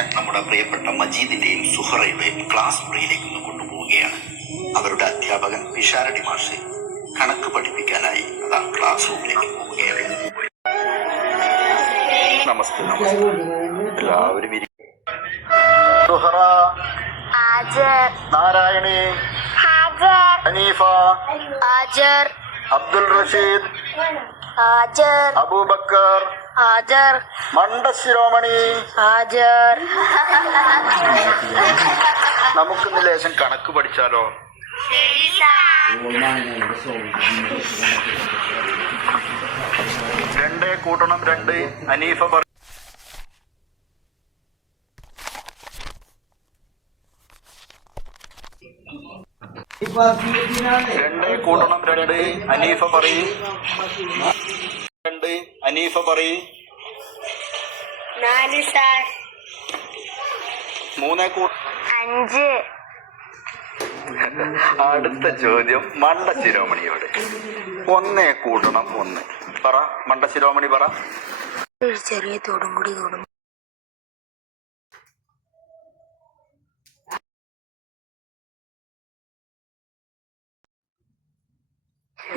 ഞാൻ നമ്മുടെ പ്രിയപ്പെട്ട മജീദിന്റെയും സുഹറയുടെയും ക്ലാസ് മുറിയിലേക്ക് ഒന്ന് കൊണ്ടുപോവുകയാണ്. അവരുടെ അധ്യാപകൻ പിഷാരടി മാഷെ കണക്ക് പഠിപ്പിക്കാനായി അതാ ക്ലാസ് റൂമിലേക്ക് പോവുകയാണ്. നമസ്തേ നമസ്തേ. എല്ലാവരും സുഹറ നാരായണി ഹനീഫ അബ്ദുൽ റഷീദ് അബൂബക്കർ ഹാജർ. മണ്ടശിരോമണി. ഹാജർ. നമുക്കിന്ന് ലേശം കണക്ക് പഠിച്ചാലോ? രണ്ട് കൂട്ടണം രണ്ട്. അനീഫ പറ രണ്ട് കൂട്ടണം രണ്ട്. അനീഫ പറയും. അനീഫ പറയും. നാല് സാർ മൂന്നേ കൂ അഞ്ച്. അടുത്ത ചോദ്യം മണ്ട ശിരോമണിയോട്. ഒന്നേ കൂട്ടണം ഒന്ന്. പറ മണ്ട ശിരോമണി പറ. ചെറിയ തോടും കൂടി തോടും.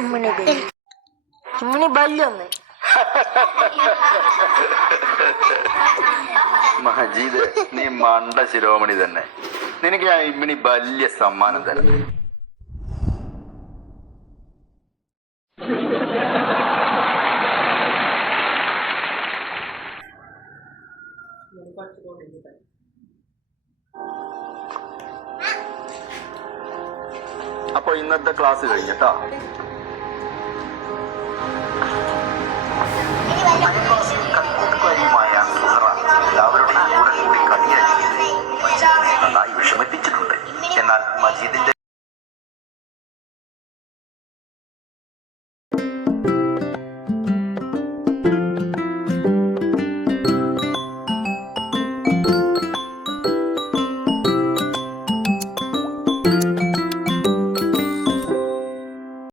ഉമ്മണി ബല്യൊന്ന് ബല്ലൊന്ന് മഹജീദ് നീ മണ്ട ശിരോമണി തന്നെ. നിനക്ക് ഞാൻ ഇമ്മിണി വലിയ സമ്മാനം തരാം. അപ്പൊ ഇന്നത്തെ ക്ലാസ് കഴിഞ്ഞിട്ടോ മജീദിന്റെ